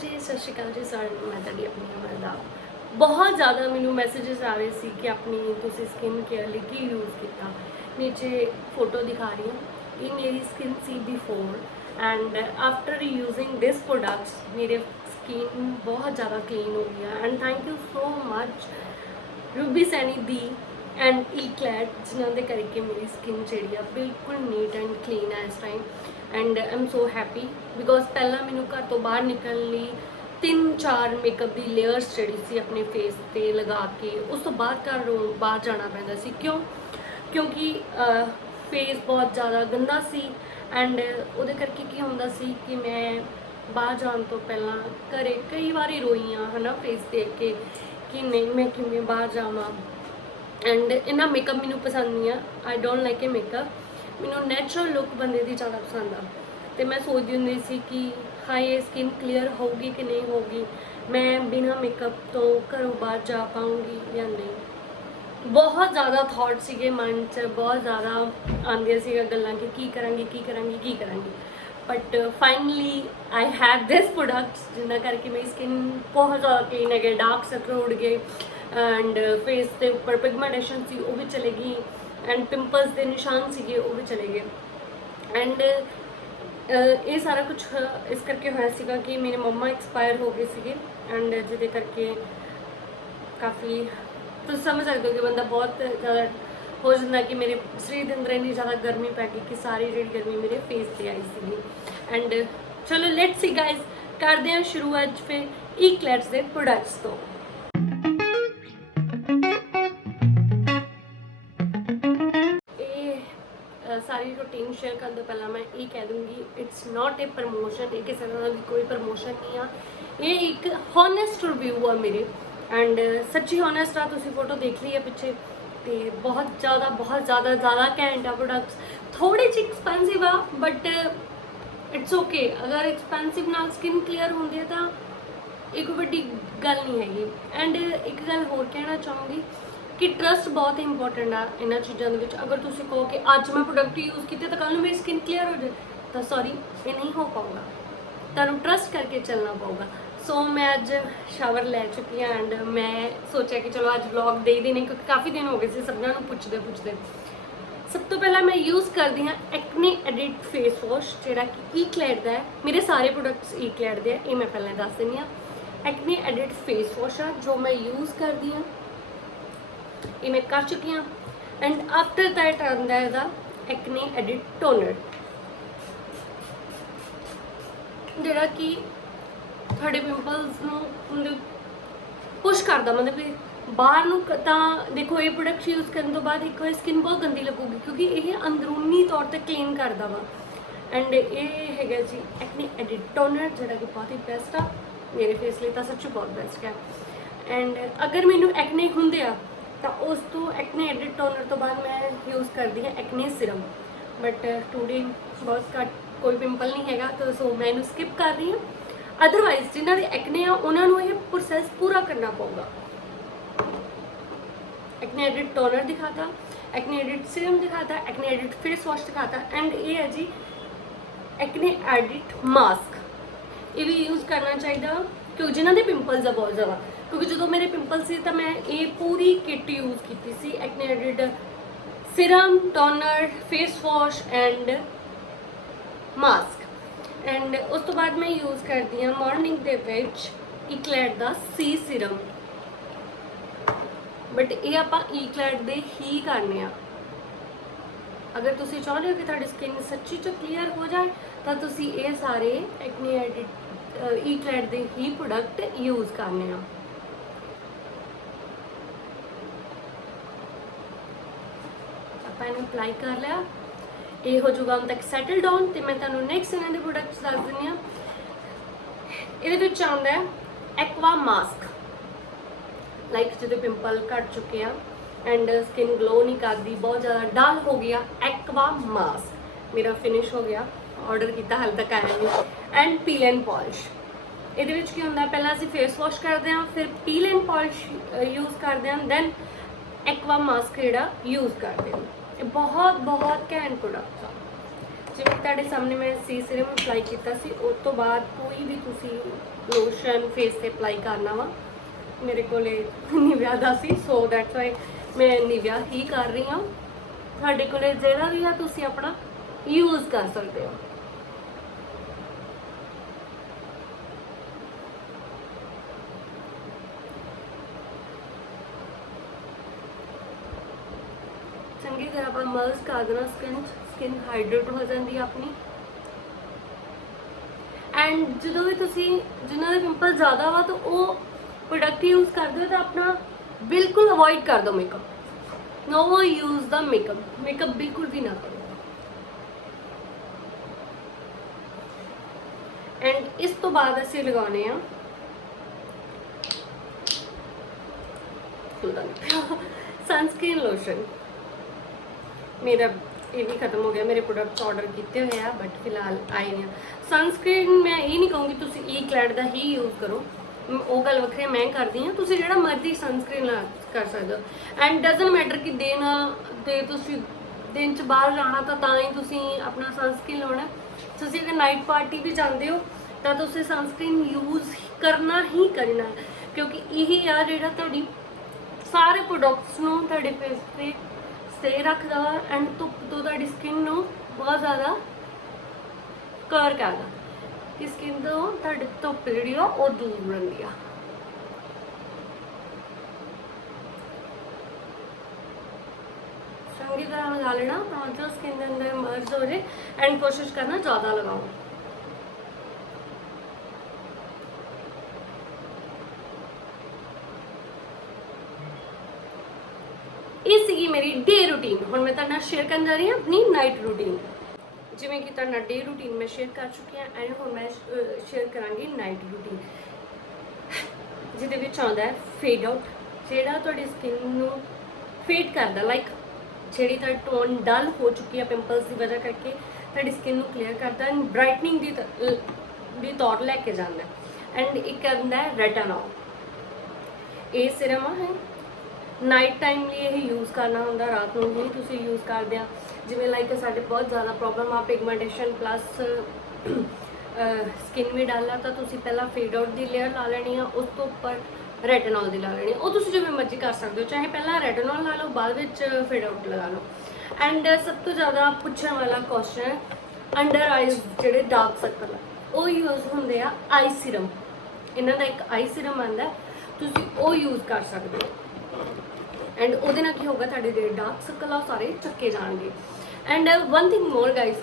जी सत श्रीकाल जी सारे मैं तुहाडी अपनी अमरदा। बहुत ज़्यादा मैनू मैसेजेस आ रहे सी कि अपनी तुसी स्किन केयर लिए की यूज़ किया। नीचे फोटो दिखा रही हूँ, ये मेरी स्किन सी before and after using this products मेरे स्किन बहुत ज़्यादा क्लीन हो गया। And thank you so much Ruby Saini दी एंड ईक्लैड जिन्हों के करके मेरी स्किन जी बिल्कुल नीट एंड क्लीन है इस time. And I am so happy because पहला मैनू घर तो बाहर निकलने 3-4 मेकअप की लेयर्स जी अपने फेस पे लगा के उस तो बाद घरों बाहर जाना पैंदा सी। क्योंकि फेस बहुत ज़्यादा गंदा सी एंड उहदे करके की होंदा सी कि मैं बाहर जाने तो पहला घरे कई बार रोई हाँ है ना फेस देख के कि नहीं मैं किमें बाहर जावां। एंड इन्ना मेकअप मैनू पसंद नहीं है, I don't like a makeup. मैनू नैचुरल लुक बंदे की ज़्यादा पसंद आ। तो मैं सोचती होंगी सी कि हाँ ये स्किन क्लीयर होगी कि नहीं होगी, मैं बिना मेकअप तो घरों बाहर जा पाऊँगी या नहीं। बहुत ज़्यादा थॉट सीगे मन च, बहुत ज़्यादा आंदियां सी गल्लां कि की करांगी। But finally I have this products जिन्ना करके मेरी स्किन बहुत ज़्यादा क्लीन है, डार्क सर्कल उड़ गए एंड फेस के उपर पिगमेंटेशन सी वो भी चले गई एंड पिंपल्स के निशान सीगे वो भी चले गए। एंड ये सारा कुछ इस करके होया सीगा कि मेरे मम्मा एक्सपायर हो गए सीगे एंड जिदे करके काफ़ी तो समझ सकते हो कि बंदा बहुत ज़्यादा हो जाता कि मेरे शरीर के अंदर इन्नी ज़्यादा गर्मी पै गई कि सारी जी गर्मी मेरे फेस पर आई सी। एंड चलो लेट्स सी गाइज करते हैं शुरू अज फिर ईक्लैड्स के प्रोडक्ट्स तो। सारी रूटीन शेयर करने तो पहला मैं ये कह दूँगी इट्स नॉट ए प्रमोशन, ये किसी तरह की कोई प्रमोशन नहीं आ, ये एक हॉनेस्ट रिव्यू आ मेरे एंड सच्ची हॉनेस्ट आ। तुसी फोटो देख ली है पिछे तो बहुत ज़्यादा घैंट आ प्रोडक्ट्स, थोड़े जी एक्सपेंसिव आ बट इट्स ओके। अगर एक्सपेंसिव नाल स्किन क्लीयर होंदी है तो एक वड्डी गल नहीं हैगी। एंड एक गल होर कहना चाहूँगी कि ट्रस्ट बहुत इंपॉर्टेंट आ इन्होंने चीज़ों के। अगर तुम कहो कि अज मैं प्रोडक्ट यूज़ किए तो कल मेरी स्किन क्लीयर हो जाए तो सॉरी ये नहीं हो पाऊगा, तुम ट्रस्ट करके चलना पड़ेगा। सो मैं अज शावर लै चुकी हाँ एंड मैं सोचा कि चलो अज व्लॉग दे देने क्योंकि काफ़ी दिन हो गए थे सबनों पुछते। सब तो पहला मैं यूज़ करती हाँ एक्ने एडिट फेस वॉश जोड़ा कि ईक्लैड का है। मेरे सारे प्रोडक्ट्स ईक्लैड के ये मैं पहले दस देनी हाँ। एक्ने एडिट फेस वॉश आ जो मैं यूज़ करती हाँ, ये मैं कर चुकी हाँ। एंड आफ्टर दैट आता है इसका एक्ने एडिट टोनर जोड़ा कि थोड़े पिंपल्स मतलब पुश करता, मतलब बाहर तो देखो ये प्रोडक्ट यूज़ करने तो बाद एक बार स्किन बहुत गंदी लगूगी क्योंकि ये अंदरूनी तौर पर क्लीन करता वा। एंड ये है जी एक्ने एडिट टोनर जोड़ा कि बहुत ही बेस्ट आ मेरे फेस लिए तो सच्ची बहुत बेस्ट है। एंड अगर मैनू एक्ने होंगे आ तो उस तो एक्ने एडिट टोनर तो बाद मैं यूज़ करती हाँ एक्ने सिरम, बट टूडे बहुत घट कोई पिंपल नहीं है तो सो मैं इन्हू स्किप कर रही हूँ। अदरवाइज जिन्हों के एक्ने आ उन्होंने ये प्रोसैस पूरा करना पड़ेगा। एक्ने एडिट टोनर दिखाता, एक्ने एडिट सिरम दिखाता, एक्ने एडिट फेस वॉश दिखाता एंड ये है जी एक्ने एडिट मास्क। ये भी यूज़ करना चाहिए क्योंकि जिन्हों के पिंपल्स है बहुत ज़्यादा, क्योंकि जो मेरे पिंपल से तो मैं ये पूरी किट यूज़ की सी एक्ने एडिट serum toner face wash and mask. And उस तो बाद मैं यूज़ करती हाँ मॉर्निंग के ईक्लैड का सी सिरम, बट ये आप ईक्लैड दे ही करने। अगर तुम चाहते हो कि थोड़ी स्किन सच्ची चो क्लीयर हो जाए तो तुम ये सारे एक्ने एडिट ईक्लैड दे ही प्रोडक्ट यूज़ करने। आप अप्लाई कर लिया ये हो जाऊगा हम तक सैटल डाउन तो मैं तुम्हें नैक्सट इन्हों के प्रोडक्ट्स दस दी हाँ। ये आता है एक्वा मास्क, लाइक जो पिंपल घट चुके हैं एंड स्किन ग्लो नहीं करती, बहुत ज़्यादा डल हो गया, एक्वा मास्क मेरा फिनिश हो गया, ऑर्डर किया हाल तक आया नहीं। एंड पील एंड पॉलिश ये की होंगे पहला असी फेस वॉश करते हैं फिर पील एंड पॉलिश यूज़ करते हैं दैन एक्वा मास्क जोड़ा यूज़ करते हैं। बहुत घैंट प्रोडक्ट आ। ਜਿਵੇਂ ਤੁਹਾਡੇ ਸਾਹਮਣੇ ਮੈਂ ਸੀ ਸਿਰਮ ਅਪਲਾਈ ਕੀਤਾ ਸੀ, ਉਸ ਤੋਂ ਬਾਅਦ ਕੋਈ ਵੀ ਤੁਸੀਂ ਲੋਸ਼ਨ ਫੇਸ ਤੇ ਅਪਲਾਈ ਕਰਨਾ ਵਾ। ਮੇਰੇ ਕੋਲੇ Nivea the C, so that's why ਮੈਂ ਨਿਵਿਆ ਹੀ ਕਰ ਰਹੀ ਹਾਂ। ਤੁਹਾਡੇ ਕੋਲੇ ਜਿਹੜਾ ਵੀ ਆ ਤੁਸੀਂ ਆਪਣਾ ਯੂਜ਼ ਕਰ ਸਕਦੇ ਹੋ। ਚੰਗੀ ਤਰ੍ਹਾਂ ਆਪਾਂ ਮਰਜ ਕਰ ਦੇਣਾ, ਸਕਿਨ ਹਾਈਡਰੇਟ ਹੋ ਜਾਂਦੀ ਹੈ ਆਪਣੀ। ਐਂਡ ਜਦੋਂ ਵੀ ਤੁਸੀਂ ਜਿਨ੍ਹਾਂ ਦੇ ਪਿੰਪਲ ਜ਼ਿਆਦਾ ਵਾ ਤਾਂ ਉਹ ਪ੍ਰੋਡਕਟ ਯੂਜ਼ ਕਰਦੇ ਹੋ ਤਾਂ ਆਪਣਾ ਬਿਲਕੁਲ ਅਵੋਇਡ ਕਰ ਦਿਓ ਮੇਕਅਪ। ਨੋ ਯੂਜ਼ ਦਾ ਮੇਕਅਪ ਬਿਲਕੁਲ ਵੀ ਨਾ ਕਰੋ। ਐਂਡ ਇਸ ਤੋਂ ਬਾਅਦ ਅਸੀਂ ਲਗਾਉਣੇ ਆ ਸਨਸਕ੍ਰੀਨ ਲੋਸ਼ਨ। मेरा ये भी खत्म हो गया, मेरे प्रोडक्ट्स ऑर्डर किए हुए हैं बट फिलहाल आए नहीं। सनस्क्रीन मैं ये नहीं कहूँगी तुसी ईक्लैड का ही यूज़ करो, वो गल वक्री मैं करती हाँ। तुसी जिहड़ा मर्जी सनस्क्रीन ला कर सकते हो। एंड डजन मैटर कि दिन ते तुसी दिन च बाहर जाना तां ही तुसी अपना सनस्क्रीन लाना। तुसी अगर नाइट पार्टी भी जाते हो तो तुसी सनस्क्रीन यूज़ करना ही करना, क्योंकि यही आ जिहड़ा तुहाडी सारे प्रोडक्ट्स नूं तुहाडे फेस ते स्टे रखता वा एंड धुप तो तुहाडी स्किन नूं बहुत ज़्यादा कवर करदा कि स्किन तो तुहाडी धुप जिहड़ी आ वो दूर रहिंदी आ। चंगी तरह लगा लेना तां स्किन के अंदर मर्ज हो जाए। एंड कोशिश करना ज़्यादा लगाओ। ਇਹ ਸੀਗੀ ਮੇਰੀ ਡੇ ਰੂਟੀਨ। ਹੁਣ ਮੈਂ ਤੁਹਾਡੇ ਨਾਲ ਸ਼ੇਅਰ ਕਰਨ ਜਾ ਰਹੀ ਹਾਂ ਆਪਣੀ ਨਾਈਟ ਰੂਟੀਨ। ਜਿਵੇਂ ਕਿ ਤੁਹਾਡਾ ਡੇ ਰੂਟੀਨ ਮੈਂ ਸ਼ੇਅਰ ਕਰ ਚੁੱਕੀ ਹਾਂ ਐਂਡ ਹੁਣ ਮੈਂ ਸ਼ੇਅਰ ਕਰਾਂਗੀ ਨਾਈਟ ਰੂਟੀਨ, ਜਿਹਦੇ ਵਿੱਚ ਆਉਂਦਾ ਹੈ ਫੇਡ ਆਊਟ, ਜਿਹੜਾ ਤੁਹਾਡੀ ਸਕਿਨ ਨੂੰ ਫੇਡ ਕਰਦਾ। ਲਾਈਕ ਜਿਹੜੀ ਤੁਹਾਡੀ ਟੋਨ ਡਲ ਹੋ ਚੁੱਕੀ ਹੈ ਪਿੰਪਲਸ ਦੀ ਵਜ੍ਹਾ ਕਰਕੇ, ਤੁਹਾਡੀ ਸਕਿਨ ਨੂੰ ਕਲੀਅਰ ਕਰਦਾ ਐਂਡ ਬ੍ਰਾਈਟਨਿੰਗ ਦੀ ਤੌਰ ਲੈ ਕੇ ਜਾਂਦਾ। ਐਂਡ ਇੱਕ ਆਉਂਦਾ ਹੈ ਰੈਟਾਨੋਲ। ਇਹ ਸਿਰਮ ਹੈ नाइट टाइम लिए यही यूज़ करना होंगे, रात को ही तुसी यूज़ करते हैं। जिमें लाइक साढ़े बहुत ज़्यादा प्रॉब्लम आ पिगमेंटेशन प्लस स्किन भी डाला तो तुसी पहला फेड आउट की लेयर ला लेनी है, उस तो उपर रेटिनॉल की ला लेनी है। वो तुसी जिवें मर्जी कर सकते हो, चाहे पहला रेटिनॉल ला लो बाद विच फेड आउट लगा लो। एंड सब तो ज़्यादा पूछने वाला क्वेश्चन है अंडर आइज जिहड़े डार्क सर्कल वो यूज़ होंगे आ आई सिरम। इन्हां दा एक आई सिरम आंदा, तुसी वो यूज़ कर सकते हो। एंड ਉਹਦੇ ਨਾਲ ਕੀ ਹੋਗਾ, ਤੁਹਾਡੇ ਜਿਹੜੇ ਡਾਰਕ ਸਰਕਲ ਆ ਸਾਰੇ ਚੱਕੇ ਜਾਣਗੇ। And one thing more guys,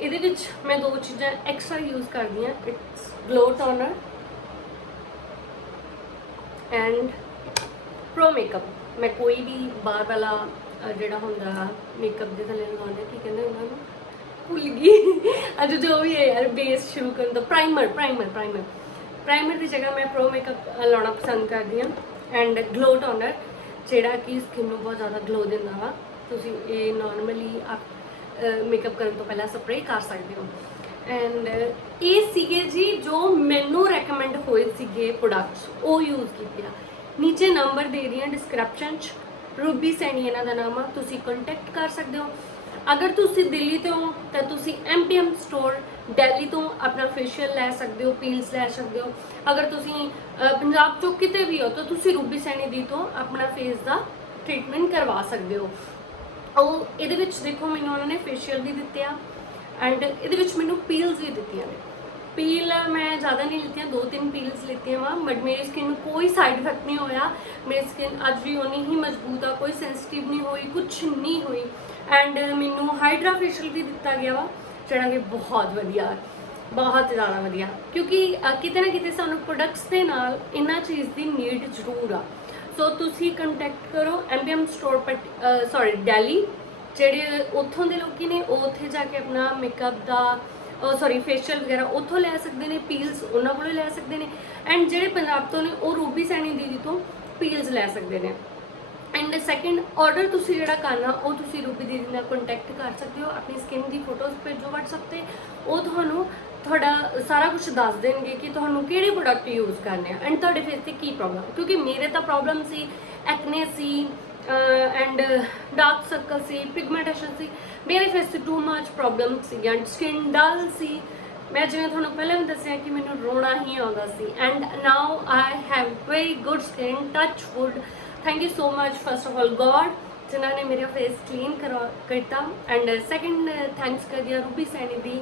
ਇਹਦੇ ਵਿੱਚ ਮੈਂ ਦੋ ਚੀਜ਼ਾਂ ਐਕਸਟਰਾ ਯੂਜ਼ ਕਰਦੀ ਹਾਂ। It's glow toner and pro makeup. ਮੈਂ ਕੋਈ ਵੀ ਬਾਹਰ ਵਾਲਾ ਜਿਹੜਾ ਹੁੰਦਾ ਮੇਕਅਪ ਦੇ ਥੱਲੇ ਲਗਾਉਂਦੇ, ਕੀ ਕਹਿੰਦੇ ਉਹਨਾਂ ਨੂੰ ਭੁੱਲ ਗਈ ਅੱਜ, ਜੋ ਵੀ ਹੈ ਯਾਰ ਬੇਸ ਸ਼ੁਰੂ ਕਰਨ ਤੋਂ ਪ੍ਰਾਈਮਰ ਦੀ ਜਗ੍ਹਾ ਮੈਂ ਪ੍ਰੋ ਮੇਕਅਪ ਲਾਉਣਾ ਪਸੰਦ ਕਰਦੀ ਹਾਂ। ਐਂਡ ਗਲੋ ਟੋਨਰ ਜਿਹੜਾ ਕਿ ਸਕਿਨ ਨੂੰ ਬਹੁਤ ਜ਼ਿਆਦਾ ਗਲੋ ਦਿੰਦਾ ਵਾ। ਤੁਸੀਂ ਇਹ ਨਾਰਮਲੀ ਮੇਕਅਪ ਕਰਨ ਤੋਂ ਪਹਿਲਾਂ ਸਪਰੇਅ ਕਰ ਸਕਦੇ ਹੋ। ਐਂਡ ਇਹ ਸੀਗੇ ਜੀ ਜੋ ਮੈਨੂੰ ਰეკਮੈਂਡ ਹੋਏ ਸੀਗੇ ਪ੍ਰੋਡਕਟਸ, ਉਹ ਯੂਜ਼ ਕੀਤੇ ਆ। ਨੀਚੇ ਨੰਬਰ ਦੇ ਰਹੀ ਹਾਂ ਡਿਸਕ੍ਰਿਪਸ਼ਨ 'ਚ, ਰੂਬੀ ਸੈਣੀ ਇਹਨਾਂ ਦਾ ਨਾਮ ਆ, ਤੁਸੀਂ ਕੰਟੈਕਟ ਕਰ ਸਕਦੇ ਹੋ। अगर तुसी दिल्ली तो हो तो तुसी MPM स्टोर दिल्ली तो अपना फेशियल लै सकते हो, पील्स लै सकते हो। अगर तुसी पंजाब चो किते भी हो तो तुसी रूबी सैनी दी तो अपना फेस का ट्रीटमेंट करवा सकते हो। और ये देखो मैंने उन्होंने फेशियल भी दिते आ एंड ये मैंने पील्स भी दित्तियां ने। पील मैं ज़्यादा नहीं लीतियां, 2-3 पील्स लीतियां वा, बट मेरी स्किन में कोई साइड इफेक्ट नहीं होया। मेरी स्किन अज भी उन्नी ही मजबूत आ, कोई सेंसिटिव नहीं हुई, कुछ नहीं हुई। एंड मैनू हाइड्रा फेशियल भी दिता गया वा, जिहड़ा कि बहुत वधिया, बहुत ज़्यादा वधिया, क्योंकि किते ना किते सानू प्रोडक्ट्स के नाल इन्हां चीज़ की नीड जरूर आ। सो तुसी कंटैक्ट करो MPM स्टोर पर दिल्ली, ਜਿਹੜੇ ਉੱਥੋਂ ਦੇ ਲੋਕੀ ਨੇ ਉਹ ਉੱਥੇ ਜਾ ਕੇ ਆਪਣਾ ਮੇਕਅਪ ਦਾ फेशियल वगैरह ਉੱਥੋਂ ਲੈ ਸਕਦੇ ਨੇ, ਪੀਲਸ ਉਹਨਾਂ ਕੋਲੋਂ ਲੈ ਸਕਦੇ ਨੇ। ਐਂਡ ਜਿਹੜੇ ਪੰਜਾਬ ਤੋਂ ਨੇ ਉਹ ਰੂਬੀ ਸੈਣੀ ਦੀਦੀ ਤੋਂ ਪੀਲਸ ਲੈ ਸਕਦੇ ਨੇ। ਐਂਡ ਸੈਕਿੰਡ ਆਰਡਰ ਤੁਸੀਂ ਜਿਹੜਾ ਕਰਨਾ ਉਹ ਤੁਸੀਂ ਰੂਬੀ ਦੀਦੀ ਨਾਲ ਕੰਟੈਕਟ ਕਰ ਸਕਦੇ ਹੋ। ਆਪਣੀ ਸਕਿਨ ਦੀ ਫੋਟੋਜ਼ ਭੇਜੋ WhatsApp ਤੇ, ਉਹ ਤੁਹਾਨੂੰ ਤੁਹਾਡਾ ਸਾਰਾ ਕੁਝ ਦੱਸ ਦੇਣਗੇ ਕਿ ਤੁਹਾਨੂੰ ਕਿਹੜੇ ਪ੍ਰੋਡਕਟ ਯੂਜ਼ ਕਰਨੇ ਆ ਐਂਡ ਤੁਹਾਡੇ ਫੇਸ ਤੇ ਕੀ ਪ੍ਰੋਬਲਮ। ਕਿਉਂਕਿ ਮੇਰੇ ਤਾਂ ਪ੍ਰੋਬਲਮ ਸੀ, ਐਕਨੇ ਸੀ, ਐਂਡ ਡਾਰਕ ਸਰਕਲ ਸੀ, ਪਿਗਮੈਂਟੇਸ਼ਨ ਸੀ, ਮੇਰੇ ਫੇਸ 'ਤੇ ਟੂ ਮਚ ਪ੍ਰੋਬਲਮ ਸੀ ਐਂਡ ਸਕਿਨ ਡਲ ਸੀ। ਮੈਂ ਜਿਵੇਂ ਤੁਹਾਨੂੰ ਪਹਿਲਾਂ ਵੀ ਦੱਸਿਆ ਕਿ ਮੈਨੂੰ ਰੋਣਾ ਹੀ ਆਉਂਦਾ ਸੀ and now I have very good skin, touch wood. Thank you so much first of all God ਜਿਨ੍ਹਾਂ ਨੇ ਮੇਰਾ ਫੇਸ ਕਲੀਨ ਕੀਤਾ ਐਂਡ ਸੈਕਿੰਡ ਥੈਂਕਸ ਕਰਦੀ ਹਾਂ ਰੂਬੀ ਸੈਣੀ ਦੀ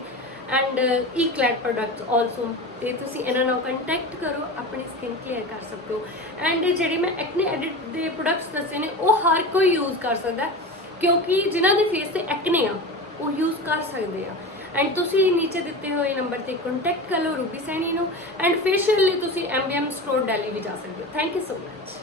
ਐਂਡ ਈਕਲੈਟ ਪ੍ਰੋਡਕਟਸ ਆਲਸੋ। ਤੇ ਤੁਸੀਂ ਇਹਨਾਂ ਨਾਲ ਕੰਟੈਕਟ ਕਰੋ, ਆਪਣੀ ਸਕਿਨ ਕਲੀਅਰ ਕਰ ਸਕਦੇ ਹੋ। ਐਂਡ ਜਿਹੜੇ ਮੈਂ ਐਕਨੇ ਐਡਿਟ ਦੇ ਪ੍ਰੋਡਕਟਸ ਦੱਸੇ ਨੇ ਉਹ ਹਰ ਕੋਈ ਯੂਜ਼ ਕਰ ਸਕਦਾ, ਕਿਉਂਕਿ ਜਿਨ੍ਹਾਂ ਦੇ ਫੇਸ ਤੇ ਐਕਨੇ ਆ ਉਹ ਯੂਜ਼ ਕਰ ਸਕਦੇ ਆ। ਐਂਡ ਤੁਸੀਂ ਨੀਚੇ ਦਿੱਤੇ ਹੋਏ ਨੰਬਰ ਤੇ ਕੰਟੈਕਟ ਕਰ ਲਓ ਰੂਬੀ ਸੈਣੀ ਨੂੰ। ਐਂਡ ਫੇਸ਼ੀਅਲ ਲਈ ਤੁਸੀਂ MBM ਸਟੋਰ ਦਿੱਲੀ ਵੀ ਜਾ ਸਕਦੇ ਹੋ। Thank you so much.